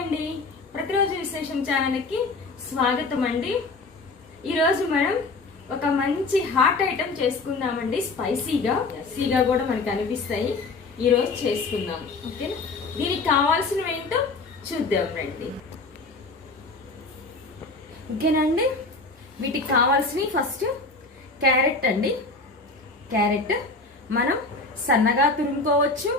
అండి, ప్రతిరోజు విశేషం ఛానల్కి స్వాగతం అండి. ఈరోజు మనం ఒక మంచి హాట్ ఐటమ్ చేసుకుందామండి. స్పైసీగా కూడా మనకు అనిపిస్తాయి. ఈరోజు చేసుకుందాం, ఓకేనా? దీనికి కావాల్సినవి ఏంటో చూద్దాం రండి. ఓకేనా అండి, వీటికి కావాల్సినవి ఫస్ట్ క్యారెట్ అండి. క్యారెట్ మనం సన్నగా తురుముకోవచ్చు,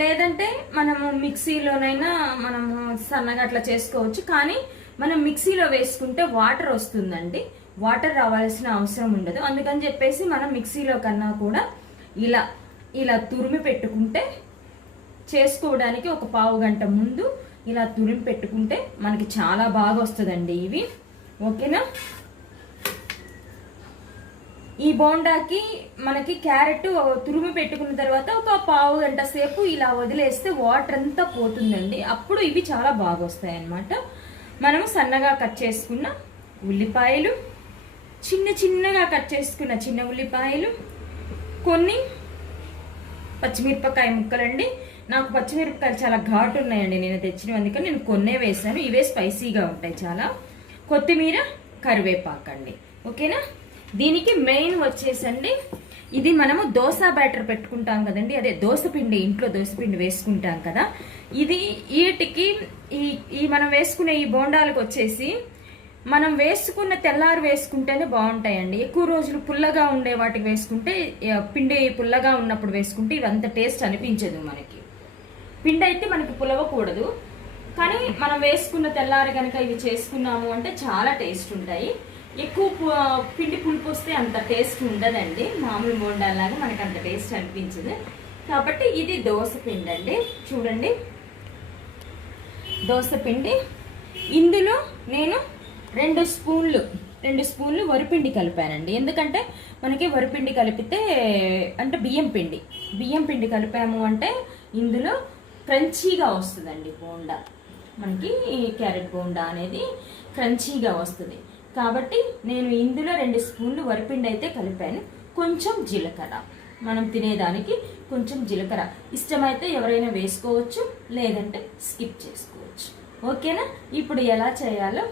లేదంటే మనము మిక్సీలోనైనా మనము సన్నగా అట్లా చేసుకోవచ్చు. కానీ మనం మిక్సీలో వేసుకుంటే వాటర్ వస్తుందండి, వాటర్ రావాల్సిన అవసరం ఉండదు. అందుకని చెప్పేసి మనం మిక్సీలో కన్నా కూడా ఇలా తురిమి పెట్టుకుంటే, చేసుకోవడానికి ఒక పావు గంట ముందు ఇలా తురిమి పెట్టుకుంటే మనకి చాలా బాగా వస్తుందండి ఇవి, ఓకేనా? ఈ బోండాకి మనకి క్యారెట్ తురుము పెట్టుకున్న తర్వాత ఒక పావు గంట సేపు ఇలా వదిలేస్తే వాటర్ అంతా పోతుందండి. అప్పుడు ఇవి చాలా బాగా వస్తాయి అన్నమాట. మనము సన్నగా కట్ చేసుకున్న ఉల్లిపాయలు, చిన్నగా కట్ చేసుకున్న చిన్న ఉల్లిపాయలు, కొన్ని పచ్చిమిరపకాయ ముక్కలండి. నాకు పచ్చిమిరపకాయలు చాలా ఘాటు ఉన్నాయండి, నేను తెచ్చినవి, అందుకని నేను కొన్నే వేసాను. ఇవే స్పైసీగా ఉంటాయి చాలా. కొత్తిమీర, కరివేపాకండి, ఓకేనా? దీనికి మెయిన్ వచ్చేసండి, ఇది మనము దోశ బ్యాటర్ పెట్టుకుంటాం కదండి, అదే దోశపిండి, ఇంట్లో దోశపిండి వేసుకుంటాం కదా. ఇది వీటికి ఈ మనం వేసుకునే ఈ బోండాలకు వచ్చేసి మనం వేసుకున్న తెల్లారు వేసుకుంటేనే బాగుంటాయండి. ఎక్కువ రోజులు పుల్లగా ఉండే వాటికి వేసుకుంటే, పిండి పుల్లగా ఉన్నప్పుడు వేసుకుంటే ఇవంత టేస్ట్ అనిపించదు మనకి. పిండి అయితే మనకి పులవకూడదు, కానీ మనం వేసుకున్న తెల్లారి కనుక ఇవి చేసుకున్నాము అంటే చాలా టేస్ట్ ఉంటాయి. ఎక్కువ పిండి పులుపు వస్తే అంత టేస్ట్ ఉండదండి, మామూలు బోండాలాగా మనకు అంత టేస్ట్ అనిపించదు. కాబట్టి ఇది దోశ పిండి అండి. చూడండి, దోశ పిండి. ఇందులో నేను 2 స్పూన్లు వరిపిండి కలిపానండి. ఎందుకంటే మనకి వరిపిండి కలిపితే, అంటే బియ్యం పిండి కలిపాము అంటే ఇందులో క్రంచీగా వస్తుందండి బోండా. మనకి క్యారెట్ బోండా అనేది క్రంచీగా వస్తుంది. కాబట్టి నేను ఇందులో 2 స్పూన్లు వరిపిండి అయితే కలిపాను. కొంచెం జీలకర్ర, మనం తినేదానికి కొంచెం జీలకర్ర ఇష్టమైతే ఎవరైనా వేసుకోవచ్చు, లేదంటే స్కిప్ చేసుకోవచ్చు, ఓకేనా? ఇప్పుడు ఎలా చేయాలో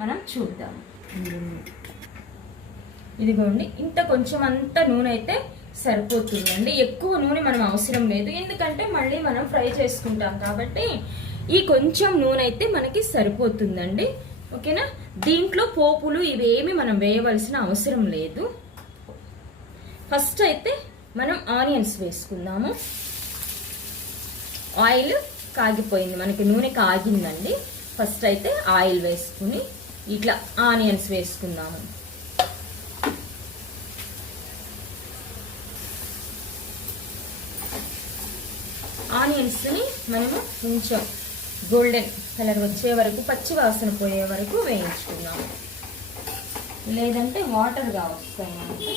మనం చూద్దాం. ఇదిగోండి, ఇంత కొంచెం అంత నూనె అయితే సరిపోతుందండి. ఎక్కువ నూనె మనం అవసరం లేదు, ఎందుకంటే మళ్ళీ మనం ఫ్రై చేసుకుంటాం కాబట్టి ఈ కొంచెం నూనె అయితే మనకి సరిపోతుందండి, ఓకేనా? దీంట్లో పోపులు ఇవేమి మనం వేయవలసిన అవసరం లేదు. ఫస్ట్ అయితే మనం ఆనియన్స్ వేసుకుందాము. ఆయిల్ కాగిపోయింది, మనకి నూనె కాగిందండి. ఫస్ట్ అయితే ఆయిల్ వేసుకుని ఇట్లా ఆనియన్స్ వేసుకుందాము. ఆనియన్స్ని మనము కొంచెం గోల్డెన్ కలర్ వచ్చే వరకు, పచ్చి వాసన పోయే వరకు వేయించుకున్నాము, లేదంటే వాటర్గా వస్తాయి మనకి.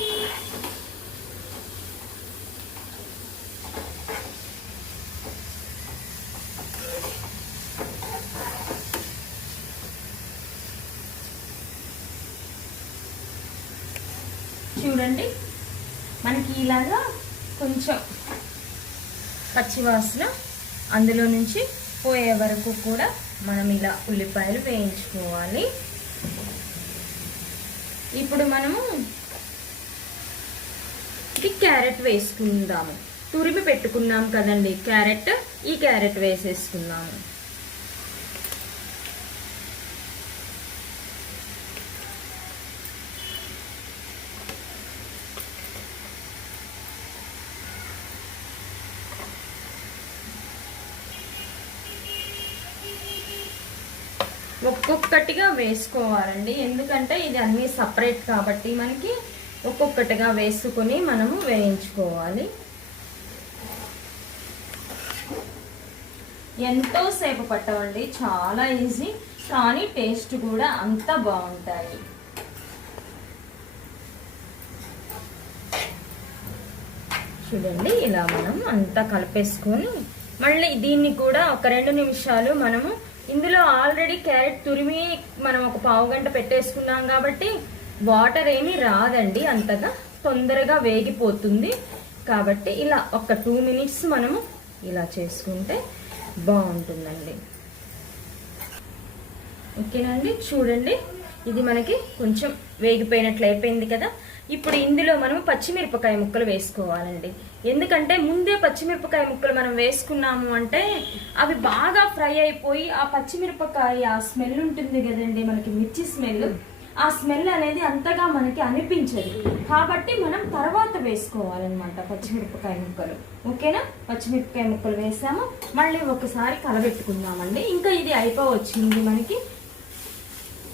చూడండి, మనకి ఇలాగా కొంచెం పచ్చివాసన అందులో నుంచి పోయే వరకు కూడా మనం ఇలా ఉల్లిపాయలు వేయించుకోవాలి. ఇప్పుడు మనము ఇది క్యారెట్ వేసుకుందాము. తురిమి పెట్టుకున్నాం కదండి క్యారెట్, ఈ క్యారెట్ వేసేసుకుందాము. ఒక్కొక్కటిగా వేసుకోవాలండి, ఎందుకంటే ఇది అన్నీ సపరేట్ కాబట్టి మనకి ఒక్కొక్కటిగా వేసుకొని మనము వేయించుకోవాలి. ఎంతో సేపు పట్టవండి, చాలా ఈజీ, కానీ టేస్ట్ కూడా అంత బాగుంటాయి. చూడండి, ఇలా మనం అంతా కలిపేసుకొని మళ్ళీ దీన్ని కూడా ఒక 2 నిమిషాలు మనము, ఇందులో ఆల్రెడీ క్యారెట్ తురిమి మనం ఒక పావు గంట పెట్టేసుకున్నాం కాబట్టి వాటర్ ఏమీ రాదండి, అంతగా తొందరగా వేగిపోతుంది. కాబట్టి ఇలా ఒక 2 మినిట్స్ మనము ఇలా చేసుకుంటే బాగుంటుందండి. ఓకేనా అండి. చూడండి ఇది మనకి కొంచెం వేగిపోయినట్లు అయిపోయింది కదా. ఇప్పుడు ఇందులో మనం పచ్చిమిరపకాయ ముక్కలు వేసుకోవాలండి. ఎందుకంటే ముందే పచ్చిమిరపకాయ ముక్కలు మనం వేసుకున్నాము అంటే అవి బాగా ఫ్రై అయిపోయి ఆ పచ్చిమిరపకాయ ఆ స్మెల్ ఉంటుంది కదండి, మనకి మిర్చి స్మెల్, ఆ స్మెల్ అనేది అంతగా మనకి అనిపించదు. కాబట్టి మనం తర్వాత వేసుకోవాలన్నమాట పచ్చిమిరపకాయ ముక్కలు. ఓకేనా, పచ్చిమిరపకాయ ముక్కలు వేసాము. మళ్ళీ ఒకసారి కలబెట్టుకుందామండి. ఇంకా ఇది అయిపోవచ్చింది మనకి.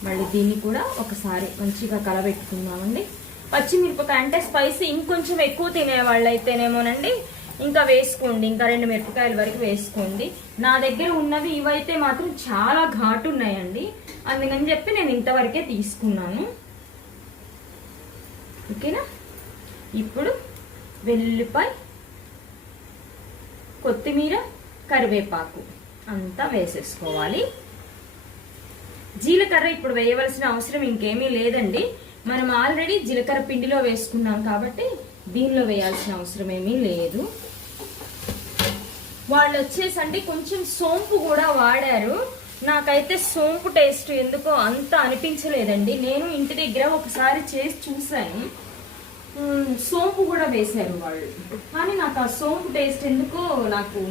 మళ్ళీ దీన్ని కూడా ఒకసారి మంచిగా కలబెట్టుకుందామండి. పచ్చిమిరపకాయ అంటే స్పైసీ ఇంకొంచెం ఎక్కువ తినేవాళ్ళు అయితేనేమోనండి ఇంకా వేసుకోండి, ఇంకా 2 మిరపకాయల వరకు వేసుకోండి. నా దగ్గర ఉన్నవి ఇవైతే మాత్రం చాలా ఘాటు ఉన్నాయండి, అందుకని చెప్పి నేను ఇంతవరకే తీసుకున్నాను. ఓకేనా, ఇప్పుడు వెల్లుల్లిపాయ, కొత్తిమీర, కరివేపాకు అంతా వేసేసుకోవాలి. జీలకర్ర ఇప్పుడు వేయవలసిన అవసరం ఇంకేమీ లేదండి, మనం ఆల్రెడీ జీలకర్ర పిండిలో వేసుకున్నాం కాబట్టి దీనిలో వేయాల్సిన అవసరం ఏమీ లేదు. వాళ్ళు వచ్చేసండి కొంచెం సోంపు కూడా వాడారు. నాకైతే సోంపు టేస్ట్ ఎందుకో అంత అనిపించలేదండి. నేను ఇంటి దగ్గర ఒకసారి చేసి చూసాను, సోంపు కూడా వేశారు వాళ్ళు, కానీ నాకు ఆ సోంపు టేస్ట్ ఎందుకో నాకు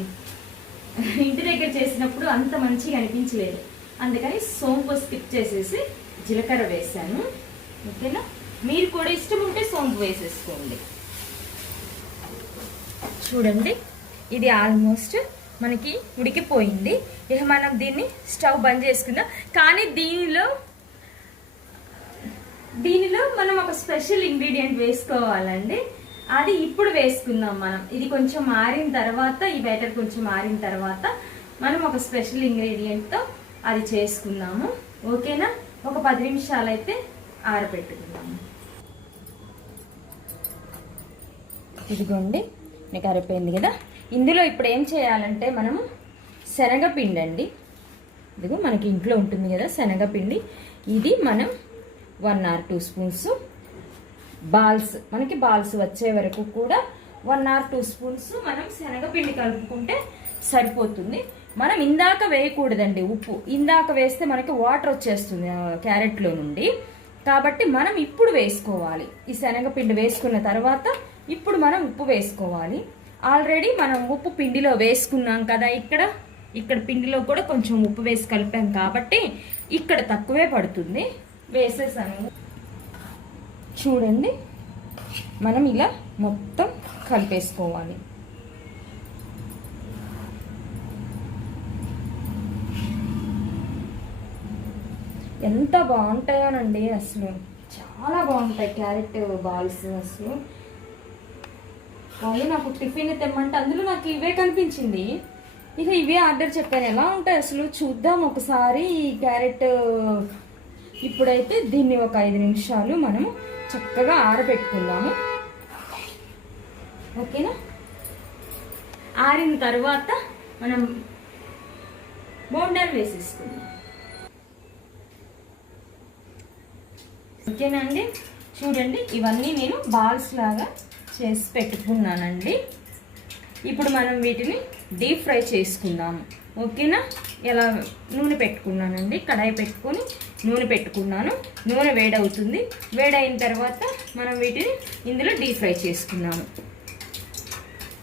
ఇంటి దగ్గర చేసినప్పుడు అంత మంచిగా అనిపించలేదు. అందుకని సోంపు స్కిప్ చేసేసి జీలకర్ర వేసాను. ఓకేనా, మీరు కూడా ఇష్టం ఉంటే సోంపు వేసేసుకోండి. చూడండి ఇది ఆల్మోస్ట్ మనకి ఉడికిపోయింది. ఇక మనం దీన్ని స్టవ్ బంద్ చేసుకుందాం. కానీ దీనిలో మనం ఒక స్పెషల్ ఇంగ్రీడియంట్ వేసుకోవాలండి, అది ఇప్పుడు వేసుకుందాం మనం. ఇది కొంచెం ఆరిన తర్వాత, ఈ బ్యాటర్ కొంచెం ఆరిన తర్వాత మనం ఒక స్పెషల్ ఇంగ్రీడియంట్తో అది చేసుకుందాము. ఓకేనా, ఒక 10 నిమిషాలు అయితే ఆరబెట్టుకుందాము. ఇదిగోండి మీకు ఆరిపోయింది కదా. ఇందులో ఇప్పుడు ఏం చేయాలంటే మనము శనగపిండి అండి, ఇదిగో మనకి ఇంట్లో ఉంటుంది కదా శనగపిండి, ఇది మనం 1 or 2 స్పూన్స్ బాల్స్, మనకి బాల్స్ వచ్చే వరకు కూడా 1 or 2 స్పూన్స్ మనం శనగపిండి కలుపుకుంటే సరిపోతుంది. మనం ఇందాక వేయకూడదండి ఉప్పు, ఇందాక వేస్తే మనకి వాటర్ వచ్చేస్తుంది క్యారెట్లో నుండి, కాబట్టి మనం ఇప్పుడు వేసుకోవాలి. ఈ శనగపిండి వేసుకున్న తర్వాత ఇప్పుడు మనం ఉప్పు వేసుకోవాలి. ఆల్రెడీ మనం ఉప్పు పిండిలో వేసుకున్నాం కదా, ఇక్కడ పిండిలో కూడా కొంచెం ఉప్పు వేసి కలిపాం కాబట్టి ఇక్కడ తక్కువే పడుతుంది. వేసేసాను. చూడండి మనం ఇలా మొత్తం కలిపేసుకోవాలి. ఎంత బాగుంటాయోనండి, అసలు చాలా బాగుంటాయి క్యారెట్ బాల్స్. అసలు వాళ్ళు నాకు టిఫిన్ తెమ్మంటే అందులో నాకు ఇవే కనిపించింది, ఇక ఇవే ఆర్డర్ చెప్పాను. ఎలా ఉంటాయి అసలు చూద్దాం ఒకసారి ఈ క్యారెట్. ఇప్పుడైతే దీన్ని ఒక 5 నిమిషాలు మనము చక్కగా ఆరబెట్టుకుందాము. ఓకేనా, ఆరిన తర్వాత మనం బోండాలు వేసేసుకుందాం. ఓకేనా అండి, చూడండి ఇవన్నీ నేను బాల్స్ లాగా చేసి పెట్టుకున్నానండి. ఇప్పుడు మనం వీటిని డీప్ ఫ్రై చేసుకుందాము. ఓకేనా, ఎలా నూనె పెట్టుకున్నానండి, కడాయి పెట్టుకొని నూనె పెట్టుకున్నాను. నూనె వేడవుతుంది, వేడైన తర్వాత మనం వీటిని ఇందులో డీప్ ఫ్రై చేసుకున్నాము.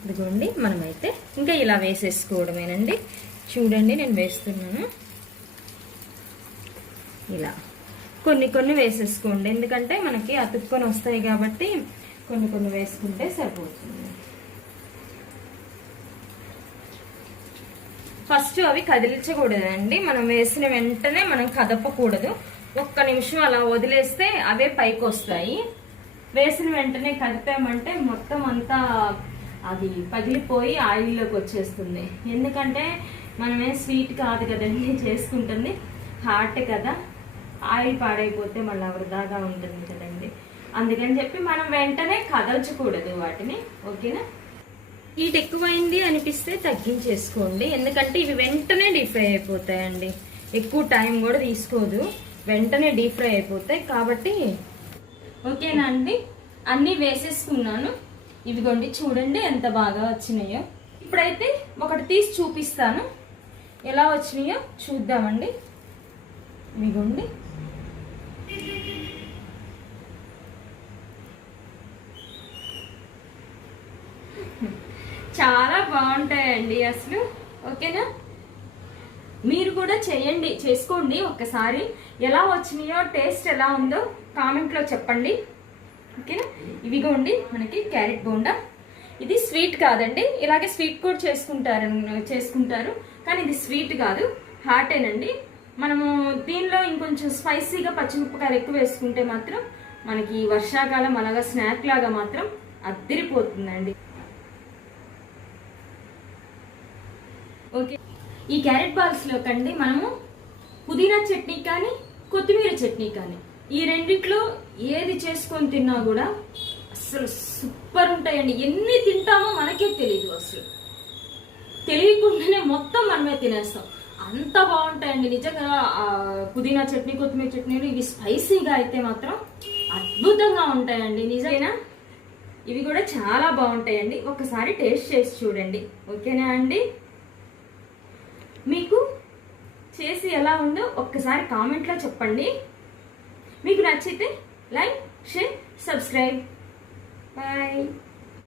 ఇదిగోండి మనమైతే ఇంకా ఇలా వేసేసుకోవడమేనండి. చూడండి నేను వేస్తున్నాను, ఇలా కొన్ని వేసేసుకోండి, ఎందుకంటే మనకి అతుక్కొని వస్తాయి కాబట్టి కొన్ని వేసుకుంటే సరిపోతుంది. ఫస్ట్ అవి కదిలించకూడదండి, మనం వేసిన వెంటనే మనం కదపకూడదు. 1 నిమిషం అలా వదిలేస్తే అవే పైకి వస్తాయి. వేసిన వెంటనే కదిపామంటే మొత్తం అంతా అది పగిలిపోయి ఆయిల్లోకి వచ్చేస్తుంది. ఎందుకంటే మనమే స్వీట్ కాదు కదండి చేసుకుంటుంది, హాట్ కదా, ఆయిల్ పాడైపోతే మళ్ళీ వృధాగా ఉంటుంది కదండి. అందుకని చెప్పి మనం వెంటనే కదల్చకూడదు వాటిని. ఓకేనా, హీట్ ఎక్కువైంది అనిపిస్తే తగ్గించేసుకోండి, ఎందుకంటే ఇవి వెంటనే డీప్ ఫ్రై అయిపోతాయండి, ఎక్కువ టైం కూడా తీసుకోదు, వెంటనే డీప్ ఫ్రై అయిపోతాయి కాబట్టి. ఓకేనా అండి, అన్నీ వేసేసుకున్నాను. ఇవిగోండి చూడండి ఎంత బాగా వచ్చినాయో. ఇప్పుడైతే ఒకటి తీసి చూపిస్తాను, ఎలా వచ్చినాయో చూద్దామండి. ఇదిగోండి. చాలా బాగుంటాయండి అసలు. ఓకేనా, మీరు కూడా చేయండి, చేసుకోండి ఒక్కసారి. ఎలా వచ్చినాయో, టేస్ట్ ఎలా ఉందో కామెంట్లో చెప్పండి. ఓకేనా, ఇవిగోండి మనకి క్యారెట్ బోండా. ఇది స్వీట్ కాదండి, ఇలాగే స్వీట్ కూడా చేసుకుంటారు కానీ ఇది స్వీట్ కాదు, హాటేనండి. మనము దీనిలో ఇంకొంచెం స్పైసీగా పచ్చిమిరపకాయలు ఎక్కువ వేసుకుంటే మాత్రం మనకి వర్షాకాలం అలాగా స్నాక్ లాగా మాత్రం అద్దరిపోతుందండి. ఓకే, ఈ క్యారెట్ బాల్స్ లో కండి మనము పుదీనా చట్నీ కానీ కొత్తిమీర చట్నీ కానీ ఈ రెండిట్లో ఏది చేసుకొని తిన్నా కూడా అసలు సూపర్ ఉంటాయండి. ఎన్ని తింటామో మనకే తెలియదు, అసలు తెలియకుండానే మొత్తం మనమే తినేస్తాం, అంత బాగుంటాయండి నిజంగా. పుదీనా చట్నీ కొత్తిమీర చట్నీలు ఇవి స్పైసీగా అయితే మాత్రం అద్భుతంగా ఉంటాయండి నిజంగా. ఇవి కూడా చాలా బాగుంటాయండి, ఒకసారి టేస్ట్ చేసి చూడండి. ఓకేనా అండి, మీకు చేసి ఎలా ఉందో ఒక్కసారి కామెంట్లో చెప్పండి. మీకు నచ్చితే లైక్, షేర్, సబ్స్క్రైబ్. బాయ్.